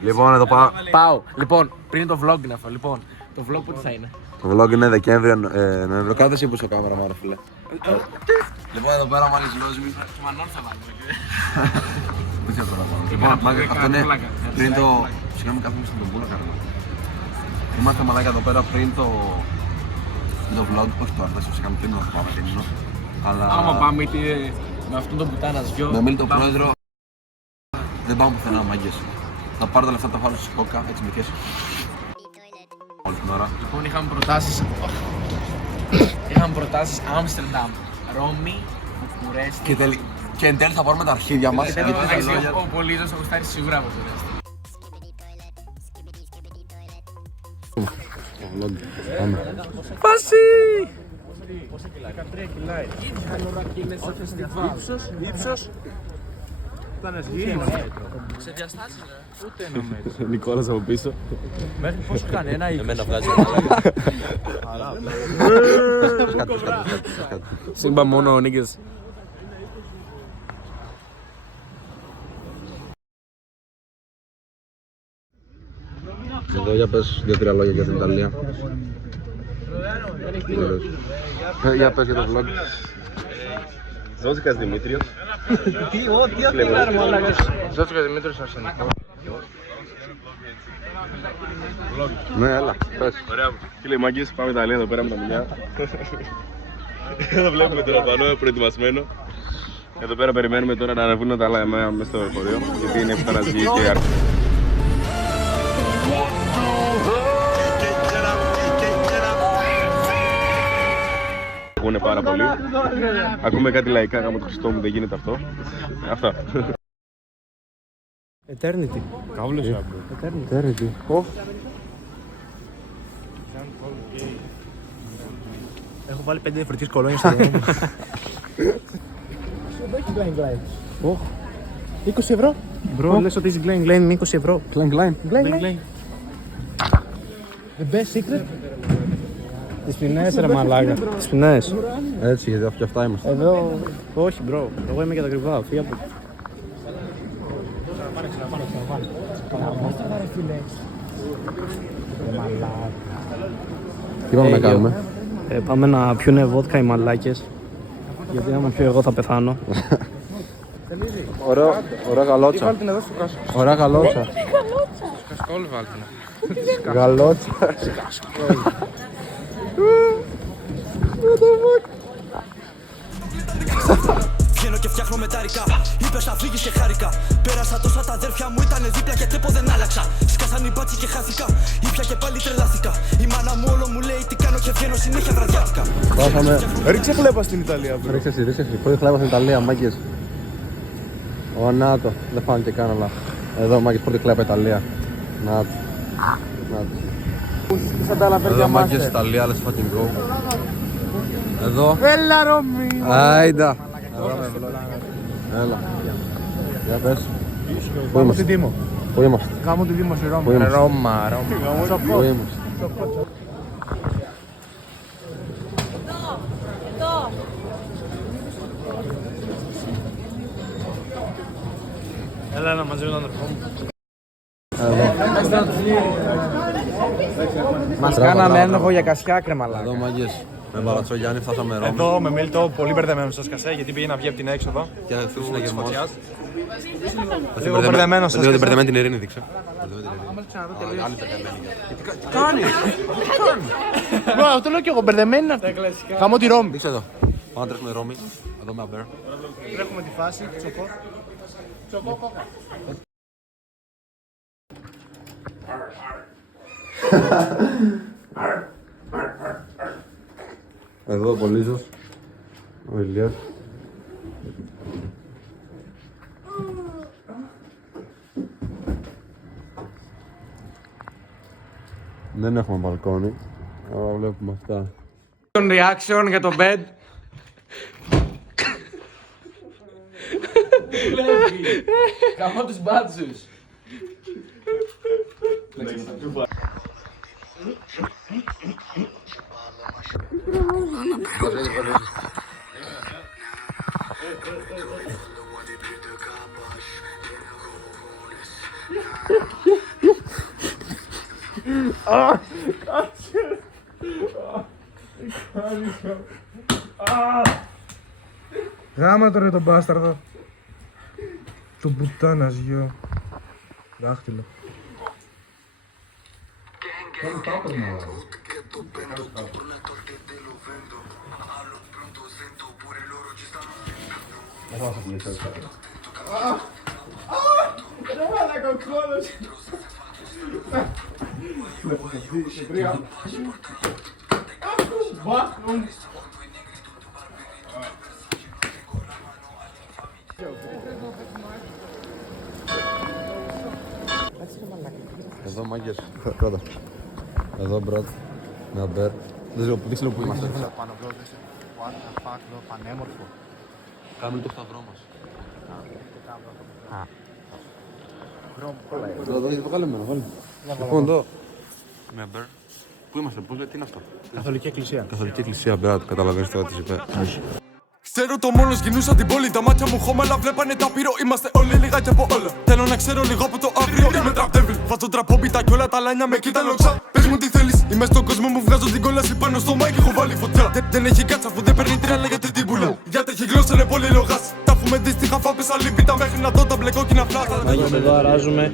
Λοιπόν, εδώ Πάω. Λοιπόν, πριν το vlog είναι αυτό. Λοιπόν, το vlog πότε θα είναι? το vlog είναι Δεκέμβριο, Νοέμβριο. Κάτω εσύ που είσαι κάμερα, μάρα φίλε. Λοιπόν, εδώ πέρα μάλιστα λόζιμι. Του Μανών θα βάλουμε. Δεν ξέρω τώρα πάνω. Λοιπόν, αυτό είναι πριν το... Συγγνώμη, κάθομαι στην Πούλα, καρδιά. Είμαστε μαλάκια εδώ πέρα πριν το vlog, όχι τώρα, δεν σας κάνουμε κίνδυνο, θα πάμε κίνδυνο. Άμα πάμε είτε με αυτόν τον πουτάνα δυο. Με μίλη τον πρόεδρο, δεν πάμε πουθενά, μάγκες. Θα πάρω τα λεφτά, τα βάλω στη κόκα, έτσι μικρές. Όλη την ώρα. Λοιπόν, είχαμε προτάσεις. Είχαμε προτάσεις Άμστερνταμ, Ρώμη, Βουκουρέστι. Και εν τέλει θα πάρουμε τα αρχίδια μας. Ο Πολύζος θα γουστάρει σίγουρα από το ρέστι. Φάση! Πόσα κιλά? 13 κιλά. Ύψος. Σε διαστάσεις, ούτε ένα μέτρο. Νικόλας από πίσω. Μέχρι πόσο κάνει, 1,20. Εμένα βγάζει. Σύμπα μόνο ο Νίκης. Εδώ για πες 2-3 λόγια για την Ιταλία. Για πες για το vlog. Ζώστηκας Δημήτριος. Ζώστηκας Δημήτριος Αρσενικό. Ναι, έλα, πες. Ωραία. Φίλε μάγκες, πάμε Ιταλία εδώ πέρα με τα μηνιά. Εδώ βλέπουμε τον Απανό προετοιμασμένο. Εδώ πέρα περιμένουμε τώρα να ανεβούν τα άλλα εμένα μέσα στο χωρίο. Γιατί είναι φταναζή και άρχη. Ακούνε πάρα πολύ. Ακούμε κάτι λαϊκά, γάμο του Χριστό μου, δεν γίνεται αυτό. Αυτά. Eternity. Καύλος Eternity. Έχω βάλει 5 διαφορετικές κολόνιες στο δρόμο. Οχ. 20 ευρώ. Μπρο, λες ότι είσαι Glen Glen με 20 ευρώ. Glen Glen. The best secret. Τις ποινές ρε μαλάκα. Τις ποινές. Έτσι, γιατί και αυτά είμαστε. Εδώ, όχι μπρο. Εγώ είμαι για τα ακριβά. Φύγε από. Τι πάμε να κάνουμε? Πάμε να πιούνε βότκα οι μαλάκες. Γιατί άμα πιω εγώ θα πεθάνω. Ωραία γαλότσα. Ωραία γαλότσα. Κασκόλ βάλτε. Γαλότσα. Βγαίνω και φτιάχνω μετάρικα. Είπες θα φύγεις και χάρηκα. Πέρασα τόσα, τα αδέρφια μου ήταν δίπλα και τέπο δεν άλλαξα. Σκάσαν οι μπάτσοι και χάθηκα. Ήπια και πάλι τρελάθηκα. Η μάνα μου όλο μου λέει τι κάνω και βγαίνω συνέχεια βραδιάτικα. Πάσαμε. Ρίξε χλέπα στην Ιταλία. Ρίξε εσύ. Πρώτη χλέπα στην Ιταλία, μάγκες. Ω, να το. Δεν φάνηκε καν, αλλά. Εδώ, μάγκες, πρώτη χλέπα Ιταλία. Να το. Εδώ, μάγκες, Ιταλία, let's fucking go. Εδώ. Έλα Ρώμη. Άιντα. Έλα. Για πες. Πού είμαστε? Πού είμαστε? Κάμω τη Δήμο στη Ρώμη. Πού είμαστε? Ρώμα. Πού είμαστε? Έλα να μαζί με τον αδερφό μου. Μας κάναμε ένοχο για κασιά κρεμαλά. Εδώ, μάγκες. Με Βαρατσογιάννη φτάσαμε Ρώμη. Εδώ με Μίλτο, πολύ μπερδεμένο στο σκασέ γιατί πήγε να βγει από την έξοδο. Και αυτός είναι γερμός. Λίγο μπερδεμένο στο Λίγο την σκασέ. μπερδεμένη την Ειρήνη δείξε. Αυτό λέω και εγώ, μπερδεμένη είναι αυτή. Κάμω τη Ρώμη. Δείξε εδώ. Πάμε να τρέχουμε Ρώμη. Εδώ με αμπέρ. Τρέχουμε τη φάση, τσοκό. Εδώ ο Πολύζος. Ο Ηλίας. Δεν έχουμε μπαλκόνι. Αλλά βλέπουμε αυτά. Reaction για το bed. Καμώ τους μπάτσους. Γάμα τώρα τον μπάσταρδο. Το πουτάνας γιο. Δάχτυλο. Εδώ μάγκες, πρώτα. Εδώ μπροτ, με αμπέρ. Δεν ξέρω πού είμαστε. Πάνω εδώ, δες what the fuck, εδώ, πανέμορφο. Κάνουμε το σταυρό μας. Μπρο, Εδώ, το βγάλε εμένα, βάλε. Λοιπόν, εδώ. Με αμπέρ. Πού είμαστε, τι είναι αυτό. Καθολική εκκλησία. Καθολική εκκλησία, μπράτ, καταλαβαίνεις τώρα τι είπε. Ξέρω το μόνος γινούσα την πόλη. Τα μάτια μου χώμαλα βλέπανε τα πύρο. Είμαστε όλοι λίγα και από όλα. Θέλω να ξέρω λίγο από το αύριο. Είμαι trap devil. Βάζω τραπόμπιτα κι όλα τα λάνια με κοίτα λοξά. Πες μου τι θέλεις. Είμαι στον κόσμο μου, βγάζω την κόλαση πάνω στο μάικ. Έχω βάλει φωτιά. Δεν έχει κάτσα αφού δεν παίρνει τρία, λέγεται την πουλά. Γιατί έχει γλώσσα, είναι πολύ λογάς. Τα έχουμε αντίστοιχα φάπες αλίπητα μέχρι να δω τα μπλε κόκκινα φλάτα. Εδώ αράζουμε.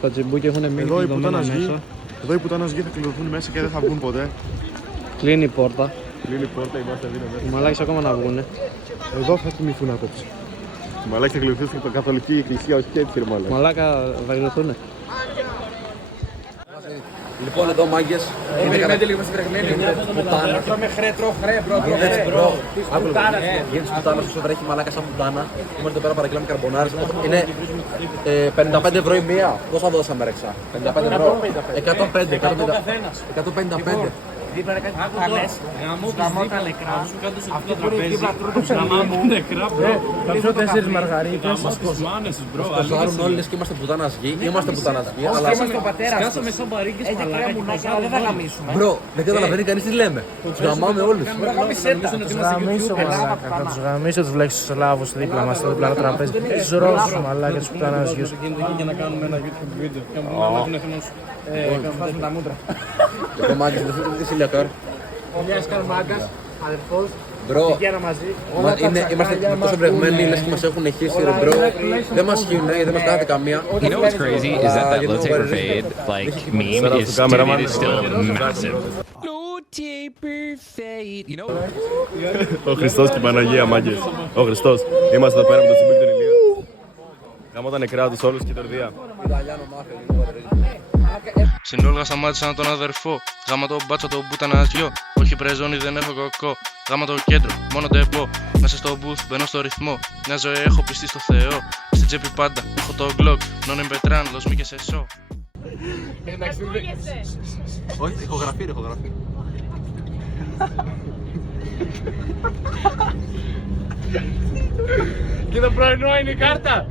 Τα τσιμπούκια έχουν μείνει Εδώ η κλειδωμένα πουτάνας γη. μέσα. Εδώ οι πουτάνας γη θα κλειδωθούν μέσα και δεν θα βγουν ποτέ. Κλείνει η πόρτα. Κλείνει η πόρτα, είμαστε εδώ μέσα. Οι μαλάκες ακόμα να βγουνε. Εδώ θα κοιμηθούν απόψε. Οι μαλάκες θα κλειδωθούν στην καθολική εκκλησία, όχι και έτσι ρε μαλάκα. Μαλάκα θα κλειδωθούνε. Λοιπόν, εδώ μάγκες. Περιμένετε λίγο στην τρεγμένη. Πουτάνα. Τρώμε χρέ, μπρο. Γίνεται της πουτάνας όσο βρέχει μαλάκα σαν πουτάνα. Είμαστε εδώ πέρα παραγγελάμε καρμπονάρες. Είναι 55 ευρώ η μία. Πόσα δώσαμε ρεξά. 55 ευρώ. 155. Δίπλα είναι κάτι πουτανές. Γαμώ τα νεκρά. Αυτοί που είναι δίπλα τρώτε γαμώ νεκρά. Θα πιω 4 μαργαρίτες. Σκοσάρουν όλοι λες και είμαστε πουτάνας γη. Είμαστε πουτάνας γη. Αλλά Είμαστε ο πατέρας. Σκάσαμε σαν μπαρίγκες μαλάκα και παζάρουν δεν θα γαμίσουμε. μπρο, δεν καταλαβαίνει κανείς τι λέμε. Τους γαμάμε όλους. Θα τους γαμίσω τους βλέξεις τους Σλάβους δίπλα μας, στο διπλανό τραπέζι. Τους Ρώσους μαλάκες που ήταν άσγειους. Για να κάνουμε ένα YouTube βίντεο. Και να πούμε έχουν θέμα σου. Σπάσουμε τα μούτρα. Λοιπόν, μάγκες, δεν θέλετε τι σιλιακάρ. Ο Λιάς Καρμάγκας, αδερφός, Μπρο, γέρα μαζί. είμαστε τόσο βρεγμένοι, λες και μας έχουν χύσει ρε μπρο. Δεν μας χύνουν, δεν μας κάνετε καμία. You know what's crazy is that that low taper fade like meme is dude, it is still massive. Low taper fade. You know. Ο Χριστός και η Παναγία, μάγκες. Ο Χριστός. Είμαστε εδώ πέρα με τον Τσιμπούκι τον Ηλία. Γάμω τα νεκρά τους όλους και η τορδία. Συνόλγα σταμάτησα τον αδερφό. Γάμα το μπάτσο το μπουταναζιό. Όχι πρεζόνι, δεν έχω κοκό. Γάμα το κέντρο, μόνο τεπό. Μέσα στο booth μπαίνω στο ρυθμό. Μια ζωή έχω πιστεί στο Θεό. Στην τσέπη πάντα έχω το Glock. Νόνεν πετράν, δώσ' μη και σε σο. Όχι, ηχογραφή, ηχογραφή. Και το πρωινό είναι η κάρτα.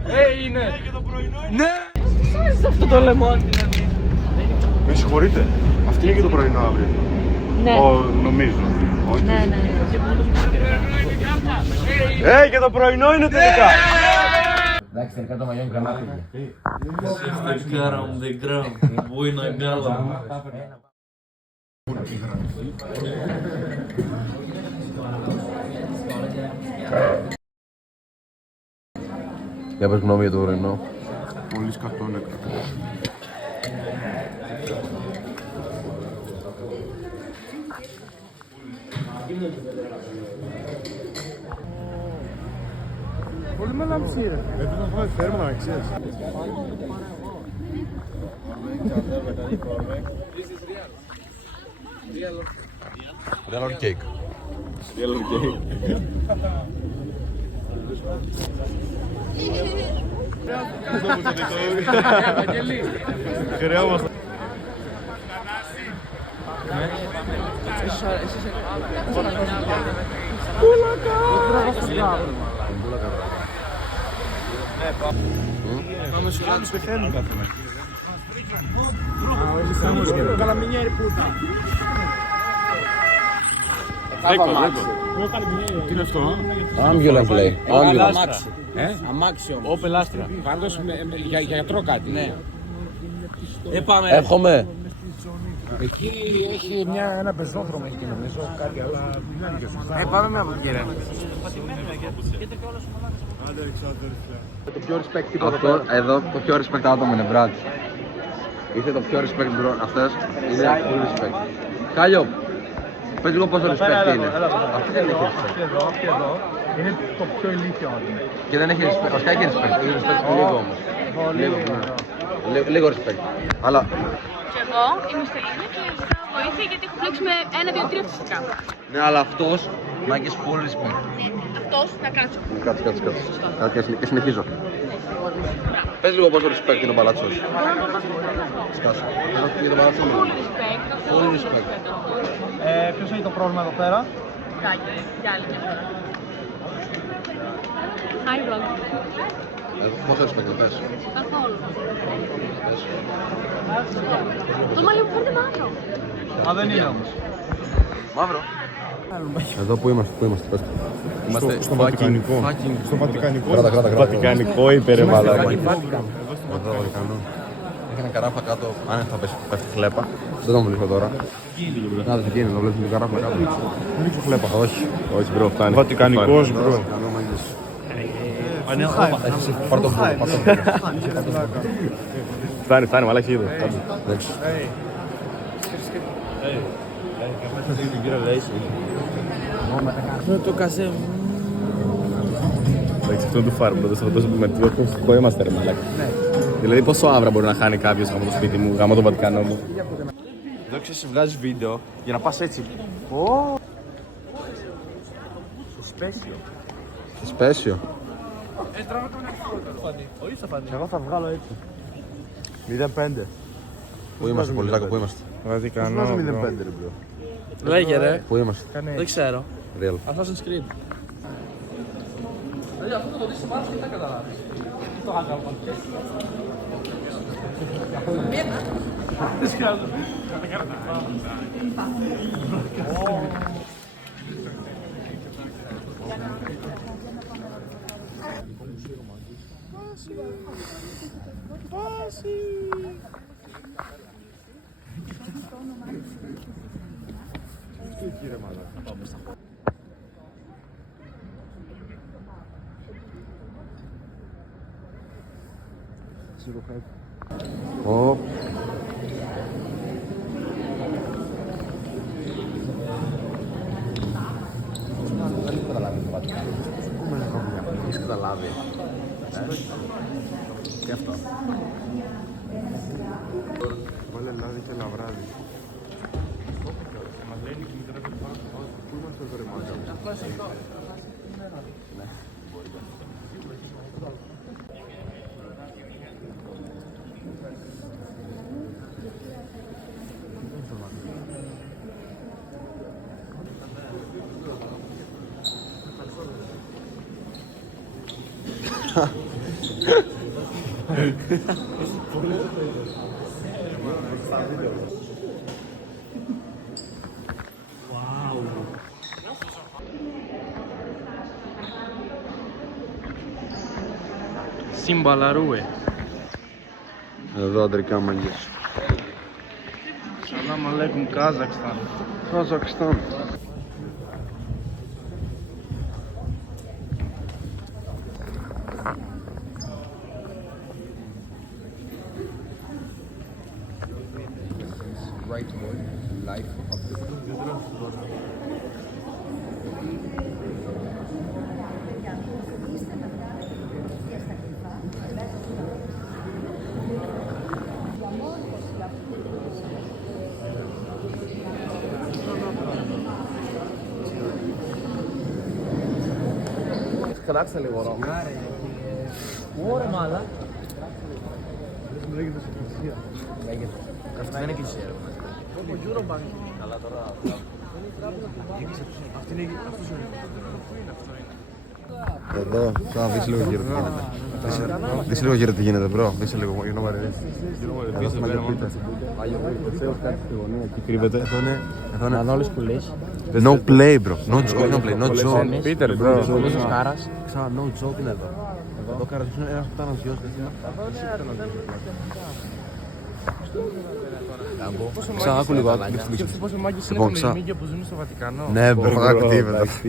Είναι. Ναι. Αυτό το λεμόνι δηλαδή. Με συγχωρείτε, αυτή είναι και το πρωινό αύριο. Ναι. Νομίζω. Όχι. Ναι. Και το πρωινό είναι τελικά. Εντάξει, τελικά το μαγιό είναι καλά. Για πες γνώμη για το πρωινό. Πολύ σκατό νεκρό. Πολύ μελαμψή ρε. Εδώ θα φέρουμε να ξέρεις. Real or cake. Yellow cake. Χρειάζομαι. Πάμε στους λάδους πεθαίνουν κάθε μέρα. Καλαμινιέρι πούτα. Τι είναι αυτό? Ambulance λέει. Αμάξιο. Όπελ Άστρα. Πάντως για γιατρό κάτι. Ναι. Πάμε. Εύχομαι. Εκεί έχει ένα πεζόδρομο εκεί νομίζω, κάτι άλλο. Πάμε με από εκεί ρε. Το πιο respect τίποτα. Αυτό εδώ το πιο respect άτομο είναι, Brad. Είσαι το πιο respect bro. Αυτές είναι full respect. Κάλιο, πες λίγο πόσο respect είναι. Αυτή δεν έχει respect. Αυτή εδώ είναι το πιο ηλίθιο άτομο. Και δεν έχει respect. Βασικά έχει respect. Έχει respect λίγο όμως. Λίγο respect. Αλλά Και εγώ είμαι στη Λίνη και ζητάω βοήθεια γιατί έχω πλέξει με 1, 2, 3 φυσικά. ναι, αλλά αυτός μάγκες full respect. Αυτός να κάτσω. Κάτσε και συνεχίζω. Πες λίγο πόσο respect είναι ο μπαλάτσος. Μπορώ να το πω. Σκάσου. Για τον μπαλάτσο μου. Full respect. Ποιος έχει το πρόβλημα εδώ πέρα? Κάκι, για άλλη μια φορά. Hi vlog. Πόσο respect είναι, πες. Καθόλου. Το μαλλί μου φαίνεται μαύρο. Α, δεν είναι όμως. Μαύρο. Εδώ που είμαστε, πες. Είμαστε στο Βατικανικό. Στο Βατικανικό. Κράτα. Βατικανικό είπε ρε μαλάκα. Εδώ Βατικανό. Έχει ένα καράφλα κάτω, αν θα πέφτει χλέπα. Δεν το βρίσκω τώρα. Να δεις τι είναι, το βλέπεις το καράφλα κάτω. Βρίσκω χλέπα. Όχι μπρο, φτάνει. Βατικανικός μπρο. Πάρ' το φούλο. Φτάνει μαλάκα είδε. Με το καζέ μου. Εντάξει, αυτό είναι του φάρμου, το τόσο με το φυσικό είμαστε ρε μαλάκα. Δηλαδή πόσο άβρα μπορεί να χάνει κάποιος γάμο το σπίτι μου, γάμο το Βατικανό μου. Εδώ ξέρεις σε βγάζεις βίντεο για να πας έτσι. Στο σπέσιο. Εγώ θα βγάλω έτσι. 0-5. Πού είμαστε, Πολυζάκο, πού είμαστε. Βατικανό. 0-5 ρε μπρο. Λέγε ρε. Πού είμαστε. Δεν ξέρω. Real. Assassin's Creed. Δηλαδή αυτό θα το δεις σε βάρος και θα καταλάβεις. Το άγαλμα. Ω. Έχεις καταλάβει. Και αυτό. Βάλε λάδι και λαβράδι. Μας λένε και η μητέρα του πάνω στο βάζω. Πού είμαστε εδώ ρε μάγκα. Συμπαλαρούε. Εδώ αντρικά μαγιές. Σαλάμ αλέκουμ Κάζακσταν. Καζακστάν. Κρατάξτε λίγο ρο. Ωραία μάλα. Λέγεται σε εκκλησία. Λέγεται. Αυτό δεν είναι εκκλησία. Το Eurobank. Αλλά τώρα... Αυτή είναι... Αυτός είναι. Εδώ, θα δεις λίγο γύρω τι γίνεται. Δεις λίγο γύρω τι γίνεται, bro. Δεις λίγο, you know what it is. Εδώ έχουμε λίγο πίτα. Άγιο Περσέος κάτι στη γωνία, εκεί κρύβεται. Εδώ είναι Μανώλης που λες. no play, bro. No joke, no play, no joke. Πίτερ bro. Μίσος Χάρας. Ξανά, no joke είναι εδώ. Εδώ καρδιούς είναι ένας πουτάνας γιος. Ξανάκου λίγο. Πόσο μάγκες είναι Λοιπόν, τα μυρμήγκια που ζουν στο Βατικανό. Ναι, μπρο,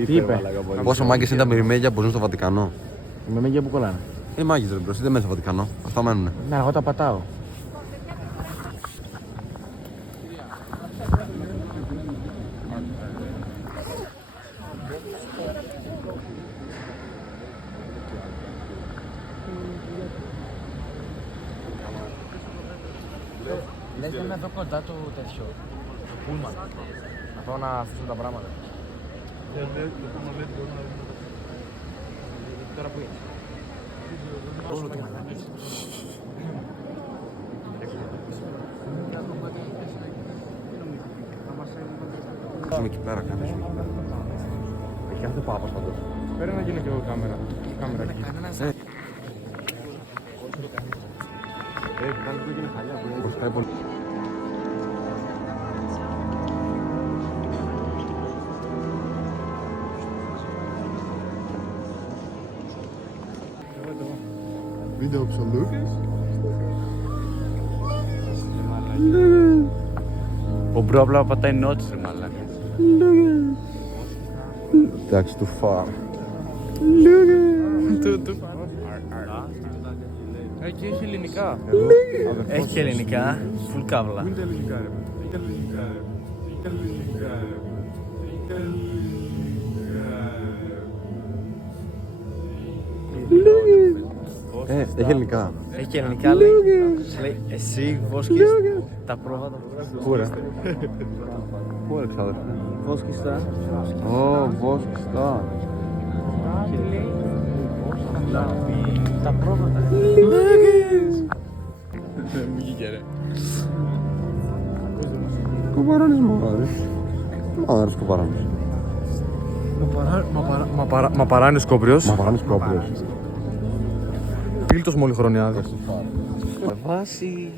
Τι είπε. Πόσο μάγκες είναι τα μυρμέγια που ζουν στο Βατικανό. Με μέγια που κολλάνε. Είναι μάγκες ρε μπρο, δεν μένουν στο Βατικανό. Αυτά μένουνε. Ναι, εγώ τα πατάω. Λες να είναι εδώ κοντά το τέτοιο, το πούλμαν. Να πάω να αφήσω τα πράγματα. Τώρα που είναι. Είμαι εκεί πέρα, κάνεις. Έχει αυτό πάπας παντός. Πέρα να γίνω και εγώ κάμερα. Κάμερα εκεί. Βοσκάει πολύ. Βίντεο από τον Λούκας. Ο μπρο απλά πατάει νότς ρε μαλάκα. Εντάξει, του φάρ. Εκεί έχει ελληνικά. Έχει και ελληνικά. Φουλ καύλα. Είναι ελληνικά ρε. Έχει ελληνικά. Έχει και ελληνικά λέει. Εσύ Βόσκης τα πρόβατα. Πού ρε. Πού ρε ξάδερφε. Βόσκιστα. Ω, Βόσκιστα. Και λέει τα πρόβατα. Μου βγήκε ρε. Κοπαράνης μου άρεσε. Μ' άρεσε κοπαράνης. Μαπαράνης Κόπριος. Μαπαράνης Κόπριος. Πίλτος Μολυχρονιάδης. Βάση.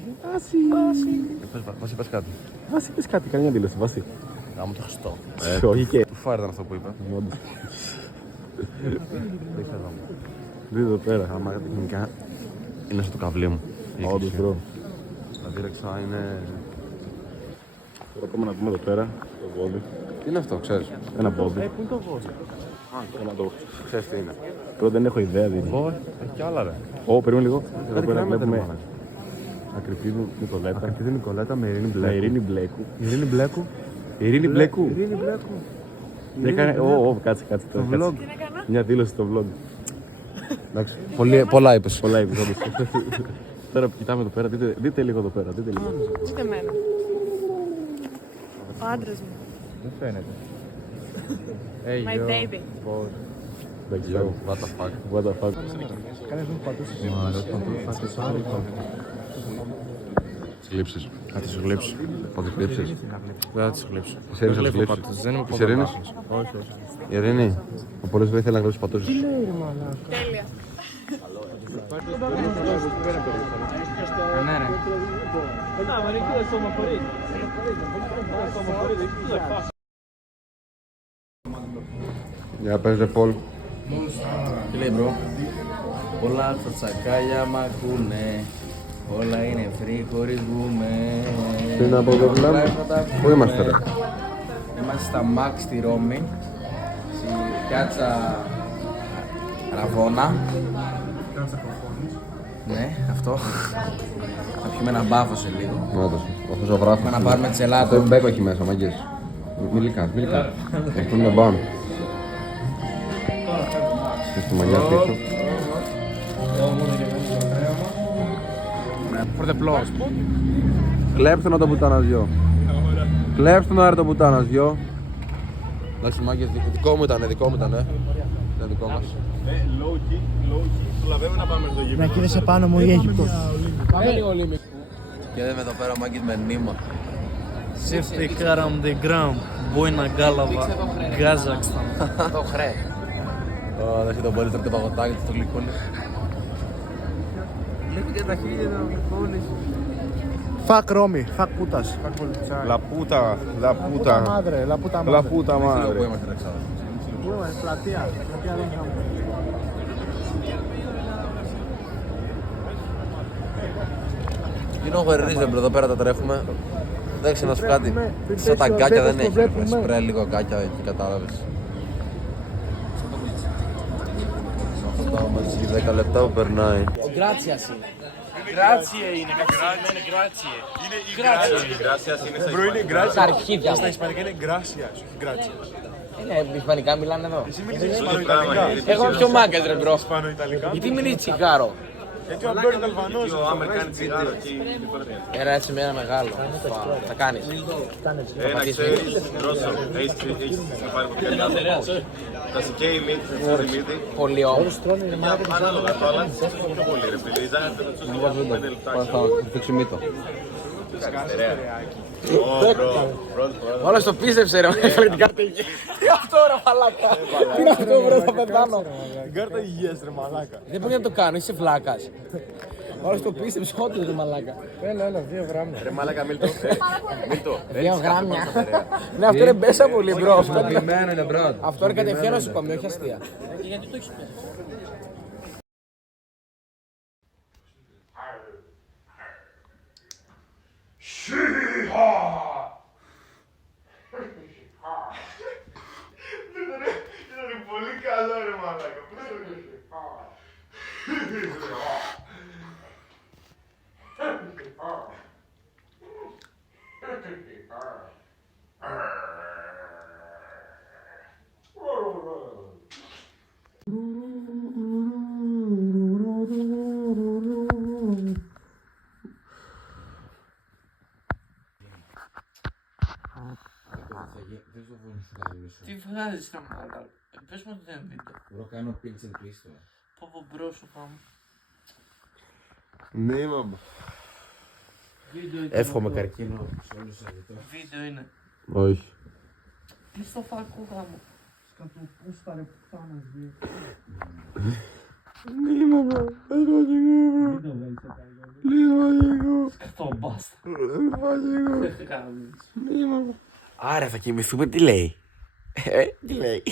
Βάση, πες κάτι. Βάση, πες κάτι, κάνει μια δήλωση, Βάση. Γάμο το Χριστό. Όχι και. Του φάρ ήταν αυτό που είπα. Όντως. Δεν ξέρω. Δείτε εδώ πέρα. Άμα τεχνικά είναι στο καβλί μου. Όντως, μπρο. Τα δίρεξα είναι... Τώρα πάμε να δούμε εδώ πέρα το βόδι. Τι είναι αυτό, ξέρεις. Ένα βόδι. Πού είναι το βόδι. Ένα το. Ξέρεις τι είναι. Πρώτα δεν έχω ιδέα, δηλαδή. Έχει κι άλλα ρε. Ω, περίμενε λίγο. Εδώ πέρα γράμματα είναι βλέπουμε Ακριτίδου Νικολέτα. Ακριτίδη Νικολέτα με Ειρήνη Με Μπλέκου. Ειρήνη Μπλέκου. Ειρήνη Μπλέκου. Ειρήνη Μπλέκου. Ειρήνη Μπλέκου. Έκανε. Κάτσε. Το vlog. Μια δήλωση στο vlog. Εντάξει, πολλά είπες. Πολλά είπε, όντως. Τώρα που κοιτάμε εδώ πέρα, δείτε λίγο εδώ πέρα. Δείτε λίγο. Δείτε εμένα. Ο άντρας μου. Δεν φαίνεται. My baby. Εντάξει, Yo, what the fuck. What the fuck. Τις γλύψεις. Θα τις γλύψω. Θα τις γλύψεις. Δεν θα τις γλύψω. Τις Ειρήνης θα τις γλύψεις. Δεν είμαι Της Ειρήνης. Όχι. Η Ειρήνη. Ο Πολύς δεν ήθελε να γλύψει πατούσες. Τέλεια. Ναι ρε. Για πες ρε Πολ. Τι λέει μπρο. Όλα τα τσακάλια μ' ακούνε. Όλα είναι free, χορηγούμε. Τι είναι από εδώ βλέπουμε. Πού είμαστε ρε. Είμαστε στα Max στη Ρώμη. Στη πιάτσα Ραβώνα. Ναι, αυτό. Θα πιούμε ένα μπάφο σε λίγο. Νάτος, ο ζωγράφος. Πάμε να πάρουμε Αυτό τσελάτο. είναι μπέκο εκεί μέσα, μαγκές. Μιλικά. Αυτό είναι το μπαν. Και στη μαλλιά πίσω. For the applause. Κλέψτε να το πουτάνας δυο. Κλέψτε να το πουτάνας δυο. Εντάξει μάγκες, δικό μου ήταν. Δεν δικό μας. Low-key, προλαβαίνουμε να πάμε στο γήπεδο. Να κύριε πάνω μου η Αίγυπτος. Πάμε λίγο λίμνη. Και είδαμε εδώ πέρα μάγκες με νήμα. Σύρθη Κάραμ de Gram, Μπόινα Γκάλαβα, Καζακστάν. Το χρέ. Έχει τον Πόλη τρώει το παγωτάκι του στο γλυκούλι. Βλέπει και τα χείλη να γλυκώνεις. Φακ Ρώμη, φακ πούτας. La puta Μάδρε, λαπούτα La μάδρε. puta Πού madre. είμαστε ρε ξάδερφε. Πού είμαστε, πλατεία. Πλατεία Ρώμη. Πίνω γοερνίζε εδώ πέρα τα τρέχουμε. Εντάξει, να σου πω κάτι. Σαν τα γκάκια δεν έχει. Σπρέ λίγο γκάκια εκεί, κατάλαβες. Αυτό μας 10 λεπτά που περνάει. Γκράτσιας είναι. Γκράτσιε είναι, είναι γκράτσιε. Είναι η γκράτσιας είναι στα ισπανικά. Στα αρχίδια. Στα ισπανικά είναι γκράσιας, όχι γκράτσιας. Είναι ισπανικά μιλάνε εδώ. Εσύ μιλήσεις ισπανοϊταλικά. Εγώ είμαι πιο μάγκας ρε μπρο. Ισπανοϊταλικά. Γιατί μιλείς τσιγάρο. Γιατί ο Αλμπέρτο Αλβανός. Ένα έτσι με ένα μεγάλο. Θα κάνεις. Ένα ξέρεις, Ρώσο, έχεις πάρει από την Ελλάδα. Θα σε καίει η μύτη, θα σε καίει η μύτη. Πολύ όμως. Ανάλογα το άλλα, θα πιο πολύ ρε φίλε. Η Ζάγα δεν θα σου 5 λεπτά. Θα φτιάξει μύτο. Όλος το πίστεψε ρε, έφερε την κάρτα υγείας. Τι αυτό ρε μαλάκα. Τι είναι αυτό μπρο, θα πεθάνω. Την κάρτα υγείας ρε μαλάκα. Δεν πρέπει να το κάνω, είσαι βλάκας. Όλος το πίστεψε, όντως ρε μαλάκα. Έλα, 2 γράμμια. Ρε μαλάκα Μίλτο. 2 γράμμια. Ναι, αυτό είναι μπέσα πολύ μπρο. Χρησιμοποιημένο είναι μπρο. Αυτό είναι κατευθείαν να σου πάμε, όχι αστεία. Γιατί το έχεις πει. Είναι πολύ καλό ρε μαλάκα. Τι βγάζεις ρε μαλάκα. Πες μου ότι δεν είναι βίντεο. Μπορώ να κάνω pinch and twist τώρα. Πω μπρο σου πάμε. Ναι, μάμα. Εύχομαι καρκίνο σε όλους τους αγητών. Βίντεο είναι. Όχι. Τι στο φάκο γάμο. Σκατοπούσταρε πουτάνας δύο. Ναι, μάμα. Λίγο. Σκατό μπάστα. Λίγο. Δεν κάνεις. Ναι, μάμα. Άρα θα κοιμηθούμε, τι λέει. Τι λέει.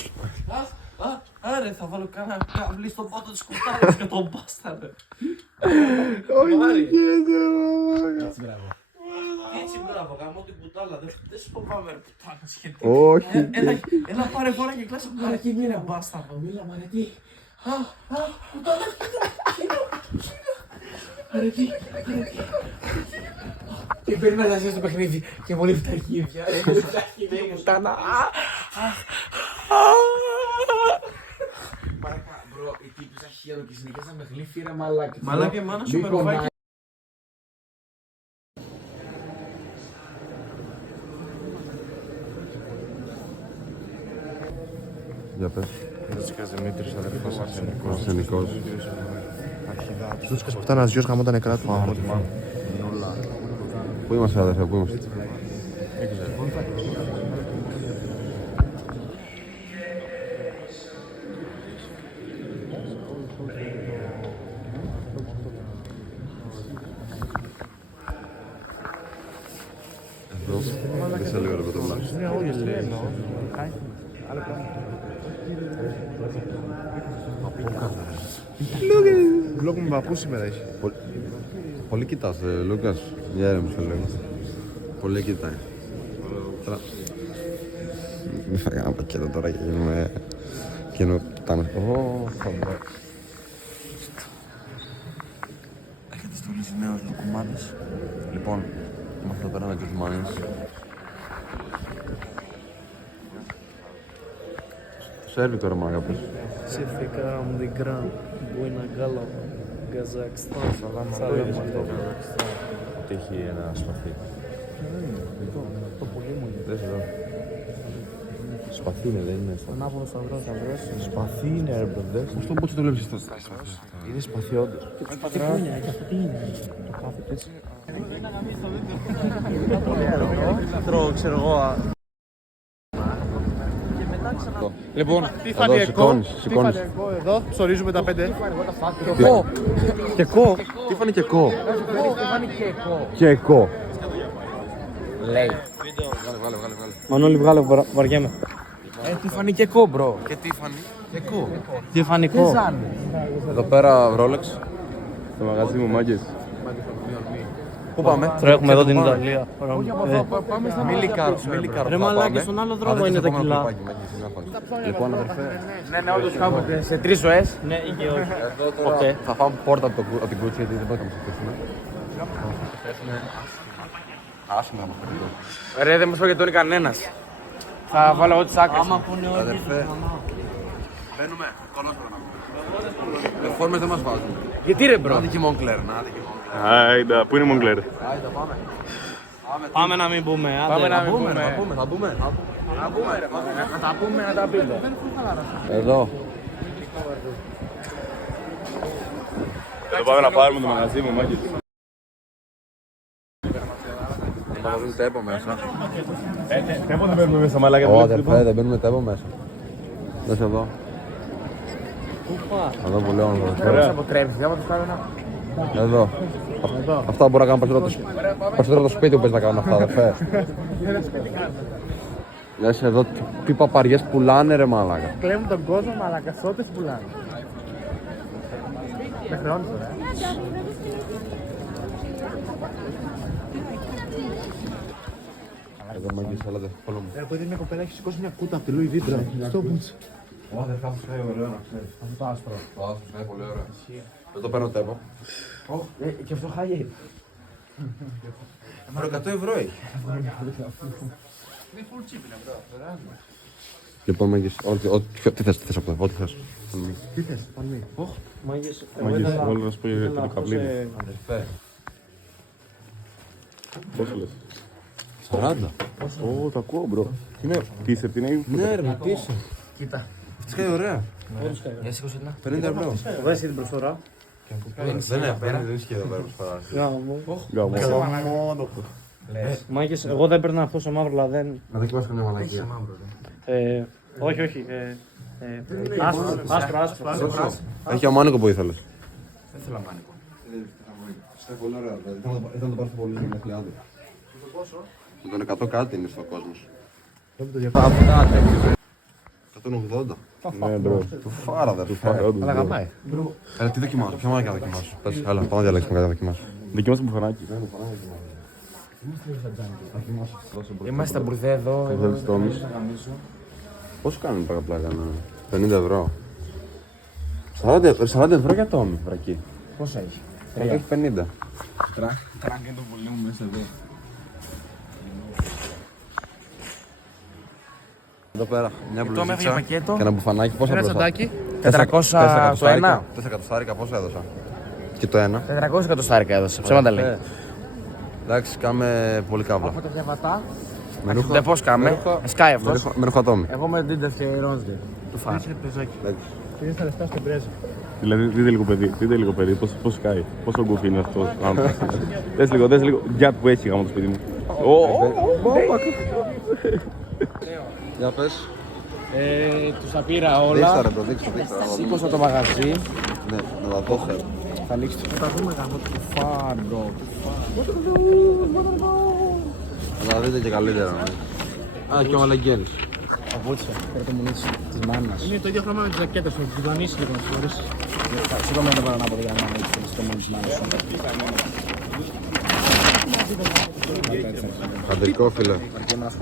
Άρε θα βάλω κανένα κάβλι στον πάτο της κουτάλας σκατό μπάστα ρε. Όχι, δεν γίνεται, μάμα. Έτσι, μπράβο. Έτσι μπράβο, γαμώ την κουτάλα. Δεν σου φοβάμαι ρε πουτάνα σχετικά. Όχι. Έλα πάρε φορά και κλάσε μου καρακίνη ρε μπάστα. Μίλα μ' αρετή. Κουτάλα, αρετή. Και παίρνει να ζήσει το παιχνίδι και πολύ φταχίδια. Φταχίδια η κουτάνα. Παρακά, μπρο, η τύπησα χείρο και συνεχίζει να με γλύφει ρε μαλάκα. Μαλάκα, μάνα σου με ροφάκι. Για πες. Δούτσικας Δημήτρης, αδερφός Αρσενικός. Αρσενικός. Δούτσικας πουτάνας γιος γαμώ τα νεκρά του. Πού είμαστε αδερφέ, πού είμαστε. Εδώ, δεν σε λίγο ρε πετρολά. Ναι, όχι λέει. Βλόγου με παππού σήμερα έχει. Πολύ κοιτάς, Λούκας. Για ρε μου σε λέω. Πολύ κοιτάει. Τώρα... Μη φάει ένα πακέτο τώρα και γίνουμε... Κοινό κοιτάμε. Χαμπρό. Έχετε στολίσει νέους λουκουμάνες. Λοιπόν, είμαστε εδώ πέρα με τους λουκουμάνες. Σέρβικο ρε μάγα πες. Σιφικά Μδικρά, Μπουίνα Γκάλα, Καζακστάν, Σαλάμ Καζακστάν. Ότι έχει ένα σπαθί. Το πολύ μου είναι. Δες εδώ. Σπαθί είναι, δεν είναι. Ανάποδο σταυρός. Σπαθί είναι ρε μπροντές. Πώς το πότσι το βλέπεις αυτό. Είναι σπαθί όντως. Τι πούνια, και αυτό τι είναι. Το κάθεται έτσι. Τρώω, ξέρω εγώ. Λοιπόν, τι φάνηκε εκό, εδώ, ψωρίζουμε τα 5. Και κο. Τι φάνηκε και κο. εκό. Και εκό. Λέει. Βγάλε. Μανώλη, βγάλε, βαριέμαι. Τι φάνηκε εκό, μπρο. Και τι φανεί. Εκό. Τι φανικό. Εδώ πέρα Rolex. Το μαγαζί μου μάγκες. Πού πάμε? Τρέχουμε εδώ την Ιταλία. Μιλικάρο. Ρε μαλάκα, στον άλλο δρόμο είναι τα κιλά. Λοιπόν, αδερφέ, Ναι, όντως κάπου σε 3 ζωές. Ναι, ή και όχι. εδώ τώρα θα φάμε πόρτα από την κούτσι γιατί δεν μπορούμε να μας πετύχουμε. Άσχημα να μας πετύχουμε. Ρε, δεν μας φαγετώνει κανένας. Θα βάλω εγώ τις άκρες. Αδερφέ, μπαίνουμε, κολός πρέπει να φόρμες δεν μας βάζουν. Γιατί ρε μπρο. Νάτι και Μόνκλερ, Άιντα, πού είναι η Μογκλέρ? Άιντα, πάμε. Πάμε να μην πούμε. Πάμε να μην πούμε. Θα πούμε. Να τα πούμε, να τα πείτε. Εδώ. Εδώ πάμε να πάρουμε το μαγαζί μου, μάγκες. Θα μας δουν τέπο μέσα. Τέπο δεν παίρνουμε μέσα, μαλάκα. Ω, αδερφέ, δεν μπαίνουμε τέπο μέσα. Δες εδώ. Εδώ πολύ όμορφο. Δεν μας αποτρέψει, δεν μας τους κάνω ένα. Εδώ. Αυτά μπορώ να κάνω περισσότερο το σπίτι που πες να κάνω αυτά, αδερφέ. Λες εδώ τι παπαριές πουλάνε ρε μάλακα. Κλέβουν τον κόσμο, μαλακασότες πουλάνε. Με χρεώνεις τώρα. Εδώ μάγκες, έλατε, follow me. Έχω δει μια κοπέλα έχει σηκώσει μια κούτα από τη Λουί Βίτρα. Στο πουτς. Ω, αδερφά μου σκάει ωραίο να ξέρεις. Αυτό το άσπρο. Το άσπρο σκάει πολύ ωραίο. Δεν το παίρνω τέπο. Και αυτό χάγει. Μα 100 ευρώ έχει. Λοιπόν, μάγκες, τι θες από εδώ, ό,τι θες. Τι θες, πανμή. Μάγκες, Μάγκες, θέλω να σου πω για το καβλίδι. Αδερφέ. Πόσο λες? 40. Ω, το ακούω, μπρο. Είναι. Τι είσαι, τι είναι? Ναι ρε, τι είσαι. Κοίτα. Σκάει ωραία. Για σήκωσε ένα. 50 ευρώ. Δες και την προσφορά. Δεν ισχύει εδώ πέρα προσφορά. Γάμο. Μάγκες, εγώ δεν παίρνω αυτό στο μαύρο, αλλά δεν... Να δοκιμάσω μια μαλακία. Όχι, όχι. Άσπρο. Έχει αμάνικο που ήθελες. Δεν θέλω αμάνικο. Σκάει πολύ ωραία. Ήταν το πάρω πολύ για μια χιλιάδε. Με τον 100 κάτι είναι στο κόσμος. 180. Ναι, μπρο. Του φάρα δεν του Αλλά γαμάει. Έλα, τι δοκιμάσω, ποια μάνα να δοκιμάσω. Πες, έλα, πάμε να διαλέξουμε κάτι να δοκιμάσω. Δοκιμάσε μπουφανάκι. Είμαστε στα μπουρδέ εδώ. Το θέλεις το όμις. Πόσο κάνουν πλάκα, 50 ευρώ. 40 ευρώ για το όμι, βρακί. Πόσα έχει? Έχει 50. Τράκ είναι το πολύ μου μέσα εδώ. Εδώ πέρα, μια μπλουζίτσα πακέτο. και ένα μπουφανάκι, πόσα μπροστά. 400 το ένα. 4 εκατοστάρικα, πόσα έδωσα. Και το ένα. 400 εκατοστάρικα έδωσε. Ψέματα λέει. Εντάξει, κάμε πολύ καύλα. Αυτά τα διαβατά. Με ρούχα. Δεν πώς κάμε. Σκάει αυτός. Με ρούχα ατόμι. Εγώ με Ντίντερ και Ρόζγκερ. Του φάρ. Και τα λεφτά στην πρέζα. Δηλαδή, δείτε λίγο παιδί, πώς σκάει, πόσο γκουφ είναι αυτός ο άνθρωπος. Δες λίγο, γκιάτ που έχει γάμο το σπίτι μου. Για πες. Τους τα πήρα Δείξτε όλα. ρε μπρο, δείξτε. Σήκωσα το μαγαζί. Ναι, να τα δώσω. Θα λήξει το. Θα τα δούμε γάμο του φάρ, μπρο. Θα τα δείτε και καλύτερα. Α, και ο Αλεγγέλης. Αβούτσα, πέρα το μουνίτσι της μάνας. Είναι το ίδιο χρώμα με τις ζακέτες σου, την δανείσει λίγο να σου φορείς. Σήκω το παρανάποδο για να μην έχεις το μόνο της μάνας σου. Χαντρικό φίλε. Αρκεί μας.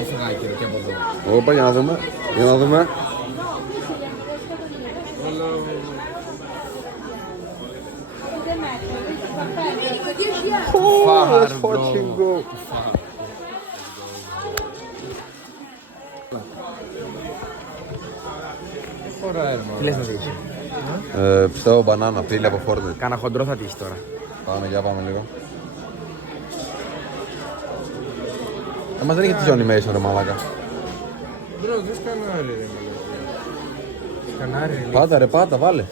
Έφυγα και από εδώ. Όπα, για να δούμε. Για να δούμε. Φάρ, bro. Τι λες μας έχεις? Πιστεύω μπανάνα, φίλε από Fortnite. Κάνα χοντρό θα τύχει τώρα. Πάμε, για πάμε λίγο. Μας δεν είχε τη animation ρε μαλάκα. Μπρο, δες κανάρι ρε μαλάκα. Κανάρι ρε. Πάτα ρε, πάτα, βάλε.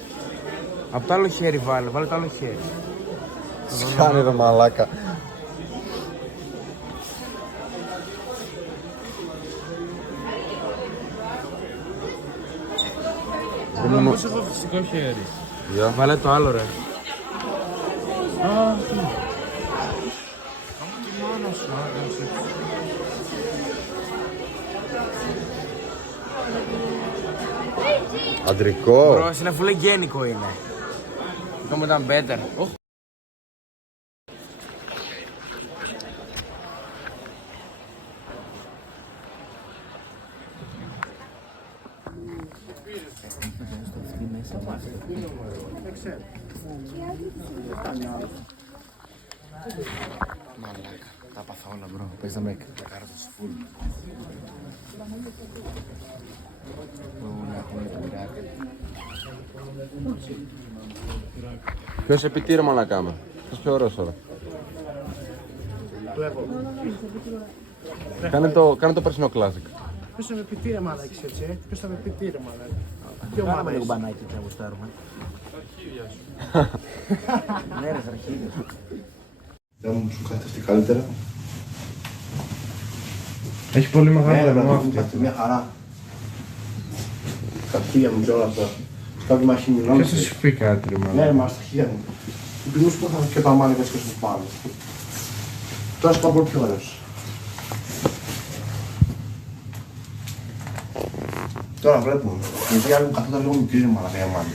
Απ' το άλλο χέρι βάλε το άλλο χέρι. Σκάνε ρε μαλάκα. Πώς έχω φυσικό χέρι. Για. Βάλε το άλλο ρε. Αντρικό. Bro, είναι φουλε γένικο είναι. Αυτό ήταν better. Μαλάκα, τα πάθα όλα μπρο. Πες να με κάρω το σφούλ. Να έχουμε το Ιράκ. Ποιος επιτήρε μαλακά με. Ποιος πιο ωραίος τώρα. Κάνε το περσινό κλάσικ. Ποιος θα με επιτήρε μαλάκης έτσι, ποιος θα με επιτήρε μαλάκη. Κάμε λίγο μπανάκι να γουστάρουμε. Ναι ρε, αρχίδια. Δεν μου σου κάθεστε καλύτερα. Έχει πολύ μεγάλο λαιμό αυτή. Μια χαρά. Στα χίλια μου και όλα αυτά. Σκάβει μαχημινό. Ποιος θα σου πει κάτι ρε μάλλον. Ναι, μα στα χίλια μου. Οι πινούς που είχαμε και τα μάνικας και στο πάνω. Τώρα σου πάω πολύ πιο ωραίος. Τώρα βλέπουμε. Γιατί άλλοι μου καθόταν λίγο μικρή ρε μαλάκα για μάνι.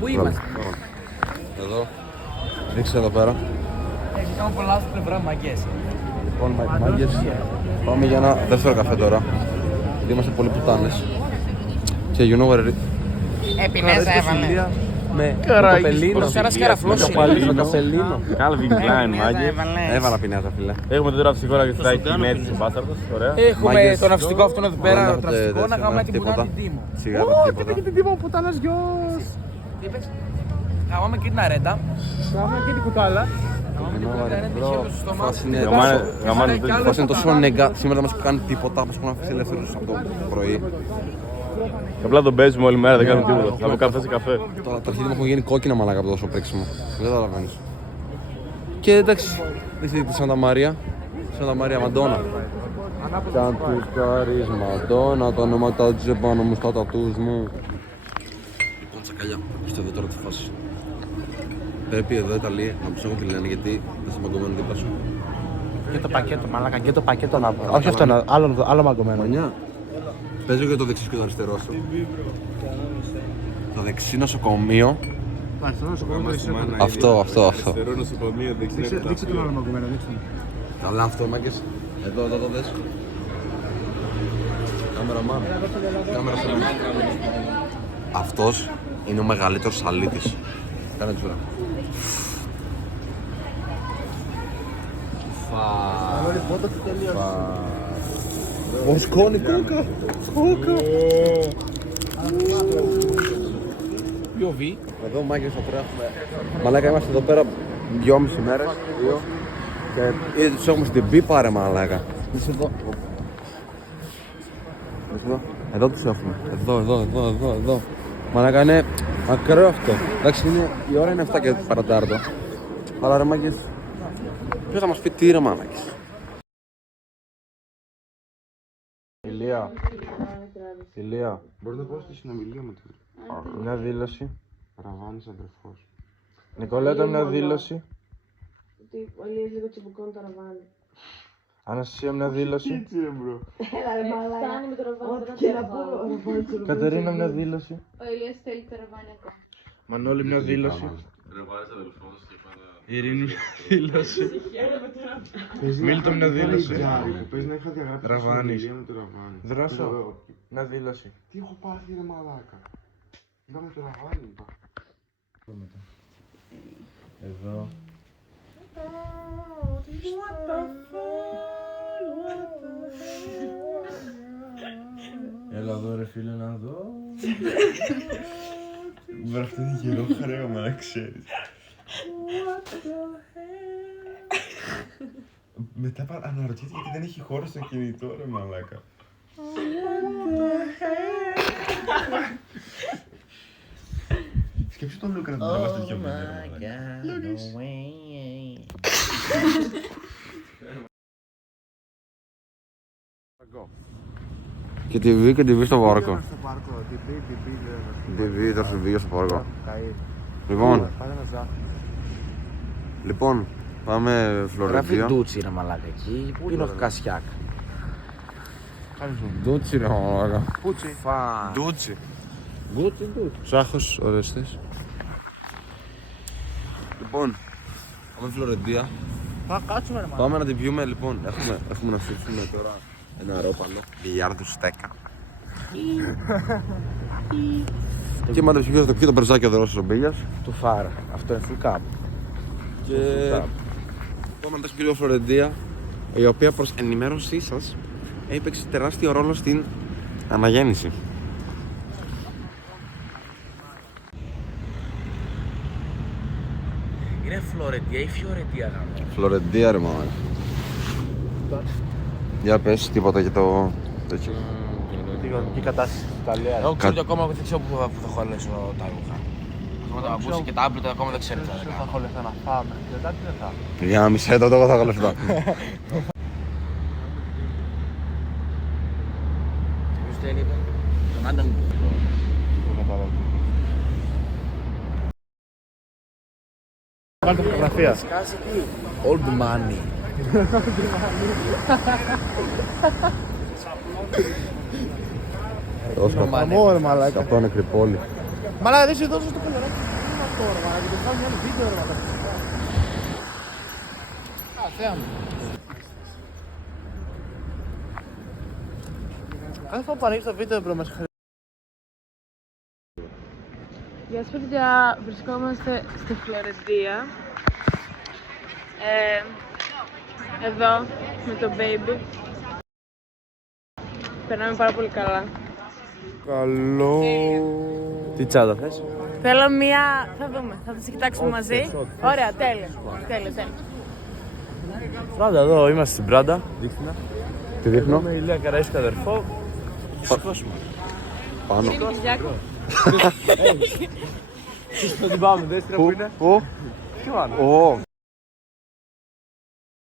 Πού είμαστε? Εδώ. Ρίξε εδώ πέρα. Κάνω πολλά στην πλευρά μαγκές. Λοιπόν, μάγκες, πάμε για ένα δεύτερο καφέ τώρα. Γιατί είμαστε πολύ πουτάνες. Και you know what it is. Επινέζα έβαλε. Με καπελίνο. Προς ένας καραφλός με καπελίνο. Calvin Klein, μάγκες. Έβαλα πινέζα, φίλε. Έχουμε τώρα ναυστικό να γευτάει κινέτη σε μπάσταρδος. Ωραία. Έχουμε το ναυστικό αυτόν εδώ πέρα, το ναυστικό, να κάνουμε την πουτάνα την Τίμο. Σιγά τίποτα. Και την Τίμο πουτάνας γιος. Τι είπες? Γαμάμε και την αρέντα. Γαμάμε και την κουτάλα. Φάση είναι τόσο νεγκα. Σήμερα δεν μας κάνει τίποτα, μας έχουν αφήσει ελεύθερους από το πρωί. Απλά τον παίζουμε όλη μέρα, δεν κάνουμε τίποτα. Θα πω καφέ σε καφέ. Τώρα τα αρχίδια μου έχουν γίνει κόκκινα μαλάκα από τόσο παίξιμο. Δεν καταλαβαίνεις. Και εντάξει, δείτε τη Σάντα Μαρία. Σάντα Μαρία Μαντόνα. Σαν τους καρείς Μαντόνα, τα ονόματα της επάνω μου στα τατούς μου. Λοιπόν τσακαλιά, είστε εδώ τώρα τη φάση. Πρέπει εδώ Ιταλία να ψάχνω τι λένε γιατί δεν σε μαγκωμένο δίπλα σου. Και το πακέτο μαλάκα, και το πακέτο να πω. Όχι αυτό, άλλο μαγκωμένο. Μανιά, παίζω και το δεξί και το αριστερό σου. Το δεξί νοσοκομείο. Αυτό. Αριστερό νοσοκομείο, δεξί. Δείξε τον άλλο μαγκωμένο, δείξε τον. Καλά αυτό μάγκες. Εδώ το δες. Κάμερα σου. Αυτός είναι ο μεγαλύτερος σαλίτης. Κάνε τσούρα. Ω σκόνη κούκα. Πιο βι. Εδώ μάγκες θα τρέχουμε. Μαλάκα είμαστε εδώ πέρα 2,5 μέρες. Και τους έχουμε στην πίπα ρε μαλάκα. Εδώ τους έχουμε. Εδώ. Μαλάκα είναι ακραίο αυτό. Εντάξει, η ώρα είναι 7 και παρατάρτο. Αλλά ρε μάγκες, ποιος θα μας πει τι ρε μαλάκες. Ηλία. Μπορεί να πω στη συνομιλία με την. Μια δήλωση. Ραβάνης αδερφός. Νικολέτα, μια δήλωση. Ότι ο Ηλίας λίγο τσιμπουκώνει το ραβάνι. Αναστασία, μια δήλωση. Έτσι ρε μπρο. Έλα ρε μαλάκα. Φτάνει με το ραβάνι. Ό,τι και να πω. Κατερίνα, μια δήλωση. Ο Ηλίας θέλει το ραβάνι ακόμα. Μανώλη, μια δήλωση. Ειρήνη, μια δήλωση. Μίλτο, μια δήλωση. Πες να είχα διαγράψει Ραβάνης. με το ραβάνι. Δρόσο, μια δήλωση. Τι έχω πάθει ρε μαλάκα. Είδαμε το ραβάνι είπα. Εδώ. Έλα εδώ ρε φίλε να δω. Βρε αυτό είναι γερό χρέωμα να ξέρεις. Μετά αναρωτιέται γιατί δεν έχει χώρο στο κινητό ρε μαλάκα. Σκέψου τον Λούκα να τον τραβάς τέτοιο παιδί ρε μαλάκα. Και TV στο πάρκο. TV, θα σου βγει στο πάρκο. Λοιπόν, πάμε Φλωρεντία. Γράφει Ντούτσι ρε μαλάκα εκεί, πού είναι ο Κασιάκ. Ντούτσι ρε μαλάκα. Πούτσι. Ντούτσι. Ζάχος, Ορεστής. Λοιπόν, πάμε Φλωρεντία. Θα κάτσουμε ρε Πάμε να την πιούμε λοιπόν. Έχουμε να ψηφίσουμε τώρα ένα ρόπαλο. Μπιλιάρδου στέκα. Και μάτε ψηφίσουμε το πιο περζάκι ο δρόσος ο Μπίλιας. Του Φάρα. Αυτό είναι full cup. Και πάμε να τα σπίτι Φλωρεντία, η οποία προς ενημέρωσή σας έπαιξε τεράστιο ρόλο στην αναγέννηση. Είναι Φλωρεντία ή Φιωρεντία γάμο? Φλωρεντία ρε μάνα. Για πες τίποτα για το τέτοιο. Την οικονομική κατάσταση της Ιταλίας. Εγώ ξέρω ότι ακόμα δεν ξέρω που θα χωρέσω τα ρούχα. Τα παπούτσια και τα άμπλουτα ακόμα δεν ξέρω τι θα Δεν θα έχω λεφτά να φάμε. Μετά τι δεν θα έχω. Για μισέ το εγώ θα έχω λεφτά. Ποιος δεν είπε? Τον Άνταν. Βάλτε φωτογραφία. Old money. Αμόρ μαλάκα. Αυτό είναι κρυπόλι. Μαλάκα δεν σε δώσω στο κολεράκι. Τι είναι αυτό ρε μαλάκα. Και το κάνω μια άλλη βίντεο ρε μαλάκα. Α, θέα μου. Κάθε φορά που ανοίγεις το βίντεο μπρο μας. Γεια σας παιδιά, βρισκόμαστε στη Φλωρεντία. Εδώ με το baby. Περνάμε πάρα πολύ καλά. Καλό. Τι τσάντα θες? Θέλω μία... θα δούμε, θα τις κοιτάξουμε μαζί. Ωραία, τέλεια. Τέλεια. Πράντα εδώ, είμαστε στην Πράντα. Δείχνει. Τι δείχνω? Με Ηλία Καραΐσκη αδερφό. Θα σηκώσουμε. Πάνω. Θα την πάμε, δεύτερα που είναι. Πού? Ποιο άλλο?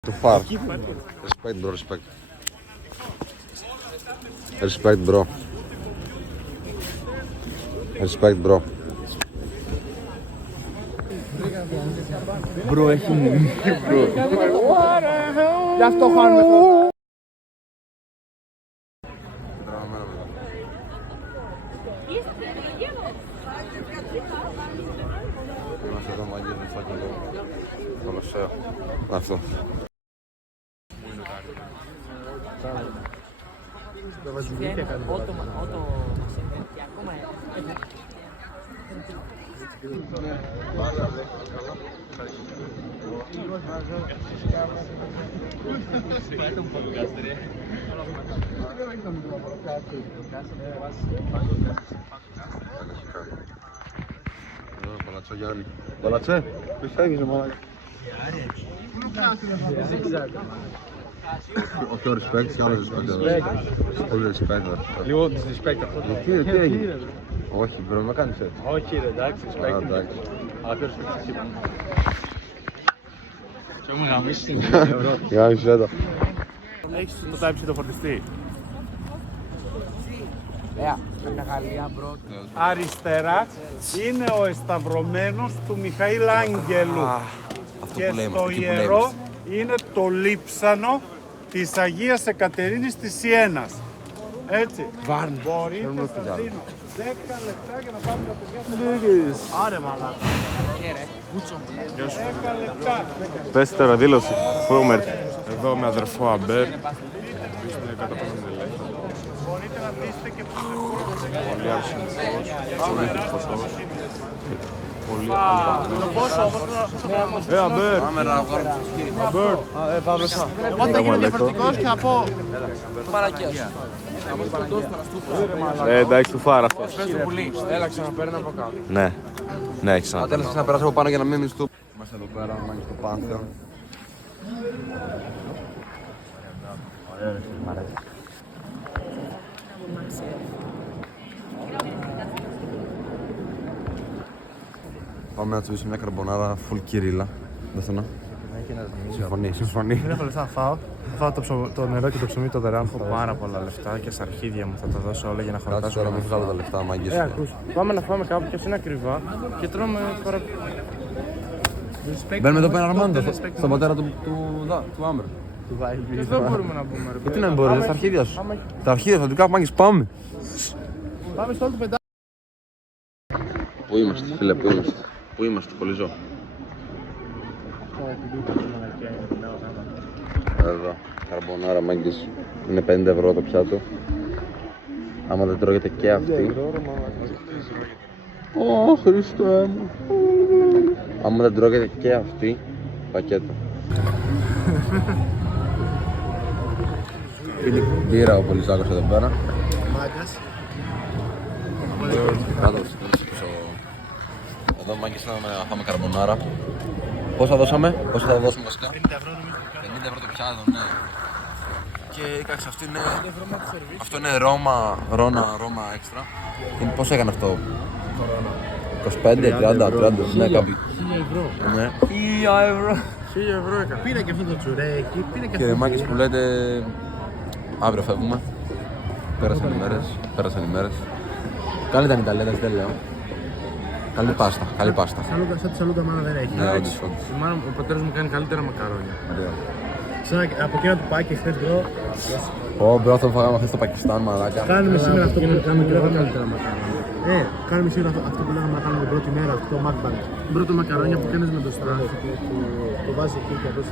Το φάρ. Respect bro, respect. Respect bro. Respect bro. Μπρο, έχει μπρο. Γι' αυτό χάνουμε χρόνο. Είμαστε εδώ μάγκες με fucking Κολοσσέο. Αυτό. Παλατσό Γιάννη. Παλατσέ, πού φεύγεις μαλάκα? Όχι ο respect και άλλο respect. Πολύ respect. Λίγο disrespect αυτό. Τι έγινε? Όχι, πρέπει να κάνεις έτσι. Όχι ρε, εντάξει, respect. Αλλά ποιο respect εσύ πάνω. Και μου γαμίσεις. Γάμισε το. Έχεις το Type-C το φορτιστή. Αριστερά είναι ο εσταυρωμένος του Μιχαήλ Άγγελου και στο ιερό είναι το λείψανο της Αγίας Εκατερίνης της Σιένας. Έτσι. Μπορείτε, σας δίνω 10 λεπτά για να πάμε τα παιδιά στο Άρε μαλάκα. 10 λεπτά. Πες τώρα δήλωση. Φούμερ. Εδώ με αδερφό Αμπέρ. Μπορείτε να δείστε και τους Πολύ αρσενικός. Πολύ τρυφωτός. Πολύ αλβανός. Αμπέρ. Αμπέρ. Πάμε μπροστά. Εγώ θα γίνω διαφορετικός και θα πω... Μαλακίας. Εντάξει, του Φάρα αυτός. Έλα ξαναπαίρνω από κάτω. Ναι. Ναι, έχεις Άντε να σας να περάσω από πάνω για να μην μισθού. Είμαστε εδώ πέρα, μάγκες στο Πάνθεο. Πάμε να τσιμπήσουμε μια καρμπονάρα full κυρίλα. Δεν θέλω να. Συμφωνεί. Δεν έχω λεφτά να φάω. Θα φάω το νερό και το ψωμί το δεράν. Έχω πάρα πολλά λεφτά και στα αρχίδια μου θα τα δώσω όλα για να Κάτσε χορτάσω. τώρα, μην βγάλω τα λεφτά, μάγκες. Ακούς. Πάμε να φάμε κάπου και είναι ακριβά και τρώμε τώρα. Μπαίνουμε εδώ πέρα Αρμάντο, στον πατέρα του Άμπερ. Εδώ μπορούμε να πούμε. Ρε, Γιατί να μην μπορείς, στα αρχίδια σου. Τα αρχίδια σου, δικά μάγκες, πάμε. Πάμε στο όλο του πεντά. Πού είμαστε, φίλε, πού είμαστε. Πού είμαστε, κολλιζό. Εδώ, καρμπονάρα μάγκες. Είναι 50 ευρώ το πιάτο. Άμα δεν τρώγεται και αυτή. Ω, Χριστέ μου. Άμα δεν τρώγεται και αυτή, πακέτο. Μπήρα ο Πολυζάκος εδώ πέρα. Μάγκας. Κάτω εδώ μάγκες να φάμε καρμπονάρα. Πόσα δώσαμε, πόσα θα δώσουμε βασικά? 50 ευρώ νομίζω. 50 ευρώ το πιάτο, ναι. Και κάτσε, αυτό είναι Ρώμα έξτρα. Πόσο έκανε αυτό? 25, 30, ναι, κάπου. 1000 ευρώ. Ναι. 1000 ευρώ. 1000 ευρώ έκανε. Πήρε και αυτό το τσουρέκι, πήρε και αυτό. Και μάγκες που λέτε, αύριο φεύγουμε. Πέρασαν οι μέρες. Καλή ήταν η Ιταλία, δεν λέω. Καλή πάστα, καλή πάστα. Σαν τη σαλούτα μάνα δεν έχει. Ναι, όντως. Ο πατέρας μου κάνει καλύτερα μακαρόνια. Από εκείνα του πάκι χθες μπρο. Ω, μπρο, αυτό που φάγαμε χθες στο Πακιστάν, μαλάκα. Κάνουμε σήμερα αυτό που κάνουμε και εγώ καλύτερα μακαρόνια. Κάνουμε σήμερα αυτό που λέγαμε να κάνουμε την πρώτη μέρα, αυτό το mukbang. Την πρώτη μακαρόνια που κάνεις με το στράτο. Το βάζεις εκεί και αυτό